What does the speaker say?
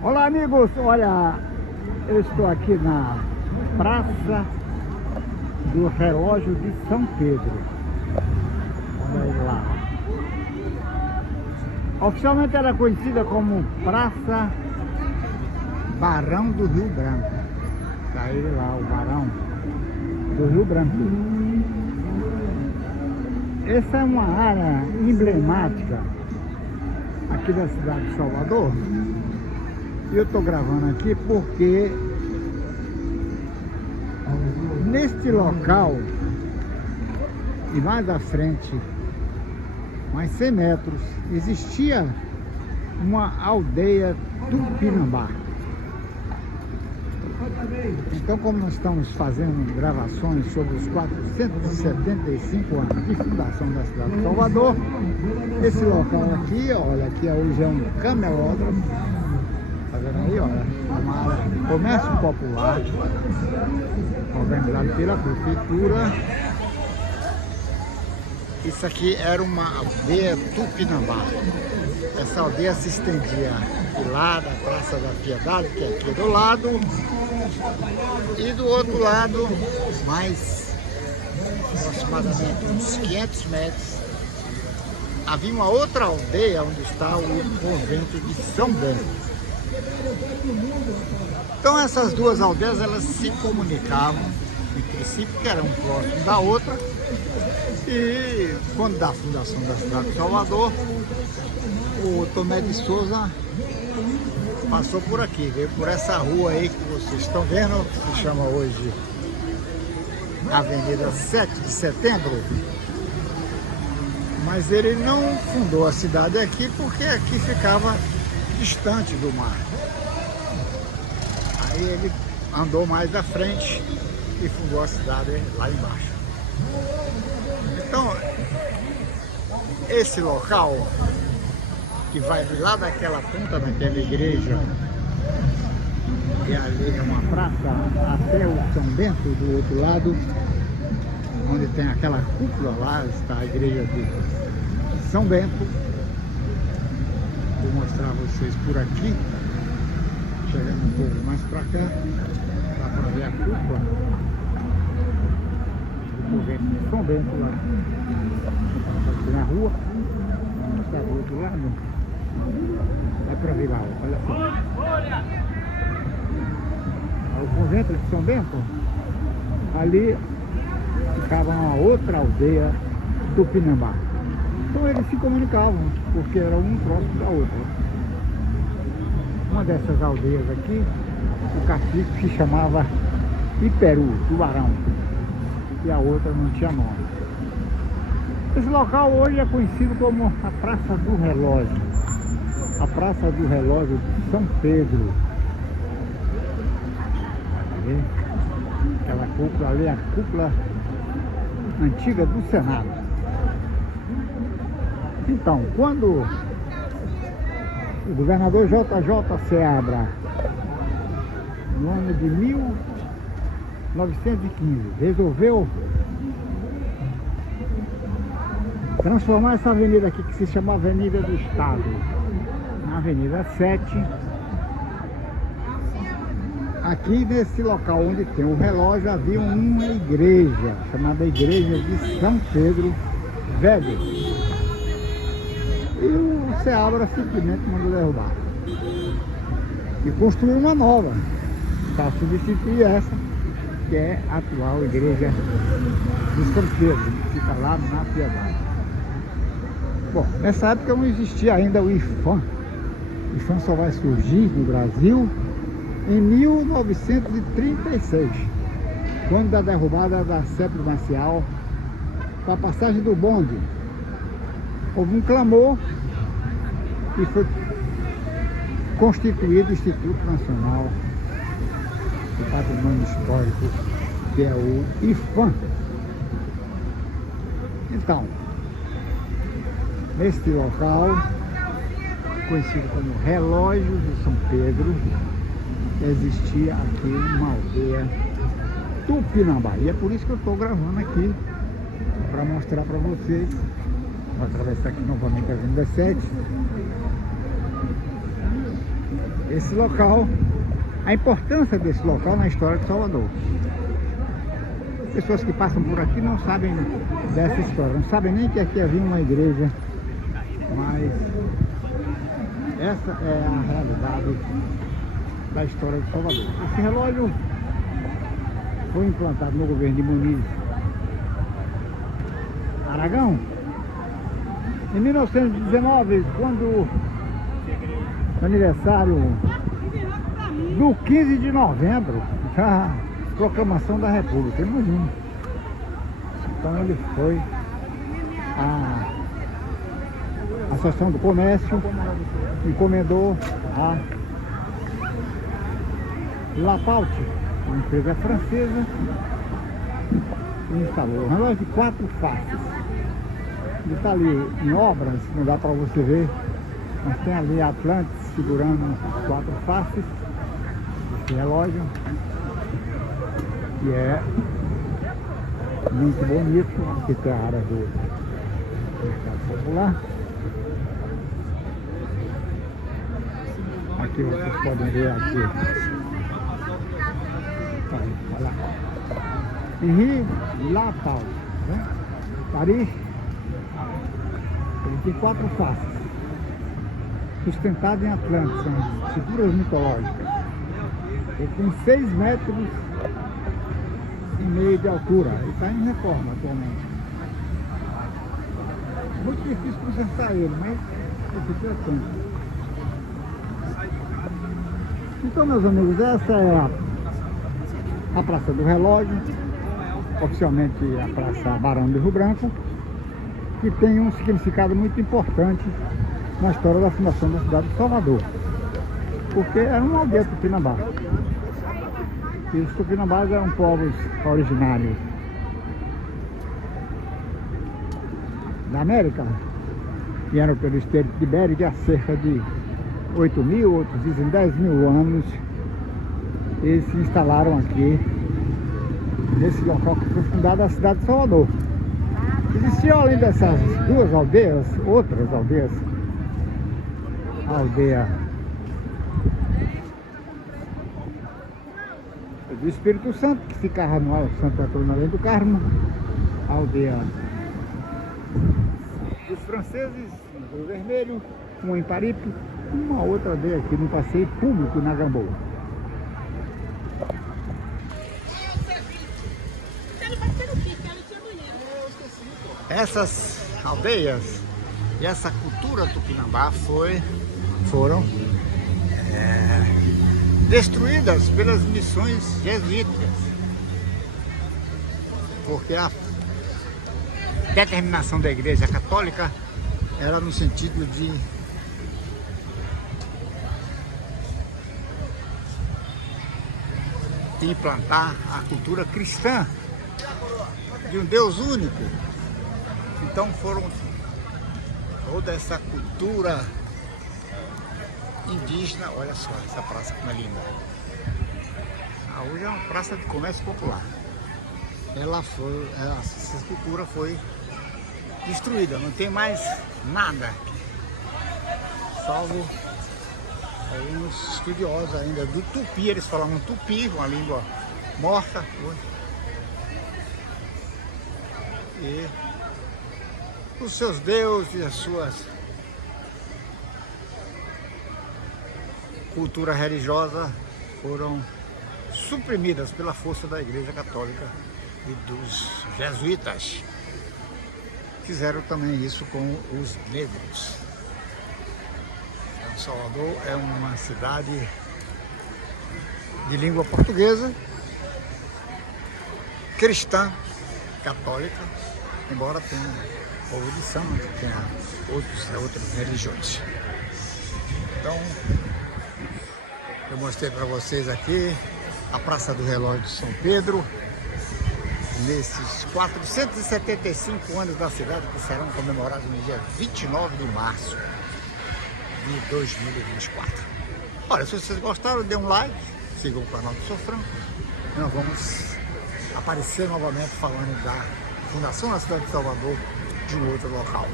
Olá, amigos, olha, eu estou aqui na Praça do Relógio de São Pedro. Olha aí lá. Oficialmente era conhecida como Praça Barão do Rio Branco. Tá aí lá o Barão do Rio Branco. Essa é uma área emblemática aqui da cidade de Salvador. E eu estou gravando aqui porque neste local e mais à frente, mais 100 metros, existia uma aldeia Tupinambá. Então, como nós estamos fazendo gravações sobre os 475 anos de fundação da cidade de Salvador, esse local aqui, olha, aqui hoje é um camelódromo. Tá vendo aí, olha, uma área de comércio popular, organizado pela prefeitura. Isso aqui era uma aldeia Tupinambá. Essa aldeia se estendia de lá da Praça da Piedade, que é aqui do lado, e do outro lado, mais aproximadamente uns 500 metros, havia uma outra aldeia onde está o convento de São Bento. Então essas duas aldeias, elas se comunicavam em princípio, que eram próximos da outra. E quando da fundação da cidade de Salvador, o Tomé de Souza passou por aqui, veio por essa rua aí que vocês estão vendo, que se chama hoje Avenida 7 de Setembro. Mas ele não fundou a cidade aqui porque aqui ficava distante do mar. Aí ele andou mais à frente e fundou a cidade lá embaixo. Então, esse local que vai de lá daquela ponta daquela igreja, e ali é uma praça, até o São Bento do outro lado, onde tem aquela cúpula, lá está a igreja de São Bento. Vou mostrar a vocês por aqui, chegando um pouco mais para cá, dá para ver a cúpula do convento de São Bento lá. Aqui na rua, está do outro lado, dá para ver lá, olha só. O convento de São Bento, ali ficava uma outra aldeia Tupinambá. Então eles se comunicavam, porque era um próximo da outra. Uma dessas aldeias aqui, o cacique se chamava Iperu, Tubarão, e a outra não tinha nome. Esse local hoje é conhecido como a Praça do Relógio, a Praça do Relógio de São Pedro. Aquela cúpula ali, a cúpula antiga do Senado. Então, quando o governador J.J. Seabra, no ano de 1915, resolveu transformar essa avenida aqui, que se chama Avenida do Estado, na Avenida 7, aqui nesse local onde tem o relógio, havia uma igreja, chamada Igreja de São Pedro Velho. E o Seabra simplesmente mandou derrubar e construiu uma nova para substituir essa, que é a atual Igreja de São Pedro, que fica lá na Piedade. Bom, nessa época não existia ainda o IPHAN. O IPHAN só vai surgir no Brasil em 1936, quando da derrubada da Sé Primacial, com a passagem do bonde. Houve um clamor e foi constituído o Instituto Nacional do Patrimônio Histórico, que é o IPHAN. Então, neste local, conhecido como Relógio de São Pedro, existia aqui uma aldeia Tupinambá. E é por isso que eu estou gravando aqui, para mostrar para vocês. Vou atravessar aqui novamente a Avenida 7. esse local, a importância desse local na história de Salvador. Pessoas que passam por aqui não sabem dessa história, não sabem nem que aqui havia uma igreja, mas essa é a realidade da história de Salvador. Esse relógio foi implantado no governo de Muniz Aragão em 1919, quando no aniversário do 15 de novembro da proclamação da República, imagina. Então ele foi a Associação do Comércio, encomendou a Lapaute, uma empresa francesa, e instalou um relógio de 4 faces. Ele está ali em obras, não dá para você ver, mas tem ali a Atlantis segurando as 4 faces desse relógio, que é muito bonito. Aqui tem a área do mercado popular. Aqui vocês podem ver aqui. Olha lá. Henri Lapaute, né? Paris. Ele tem 4 faces, sustentado em Atlântica, são figuras mitológicas. Ele tem 6,5 metros de altura. Ele está em reforma atualmente. Muito difícil consertar ele, mas é interessante. Então, meus amigos, essa é a Praça do Relógio, oficialmente a Praça Barão do Rio Branco, que tem um significado muito importante na história da fundação da cidade de Salvador, porque era uma aldeia tupinambá. E os tupinambás eram povos originários da América, vieram pelo estreito de Bering há cerca de 8.000, outros dizem 10.000 anos. Eles se instalaram aqui, nesse local que foi fundada a cidade de Salvador. Existiam, além dessas 2 aldeias, outras aldeias. A aldeia do Espírito Santo, que ficava no Santo Antônio Além do Carmo, a aldeia dos franceses, no Rio Vermelho, uma em Paripe, uma outra aldeia aqui no passeio público na Gamboa. Essas aldeias e essa cultura tupinambá foram destruídas pelas missões jesuíticas, porque a determinação da Igreja Católica era no sentido de implantar a cultura cristã de um Deus único. Então foram toda essa cultura indígena. Olha só essa praça como é linda. Hoje é uma praça de comércio popular. Essa cultura foi destruída, não tem mais nada, salvo alguns estudiosos ainda do tupi. Eles falavam tupi, uma língua morta hoje. E os seus deuses e as suas cultura religiosa foram suprimidas pela força da Igreja Católica e dos jesuítas. Fizeram também isso com os negros. Então, Salvador é uma cidade de língua portuguesa, cristã, católica, embora tenha povo de santo, tenha outras religiões. Então, eu mostrei para vocês aqui a Praça do Relógio de São Pedro, nesses 475 anos da cidade, que serão comemorados no dia 29 de março de 2024. Olha, se vocês gostaram, dê um like, sigam o canal do Sofrão, e nós vamos aparecer novamente falando da fundação da cidade de Salvador de um outro local.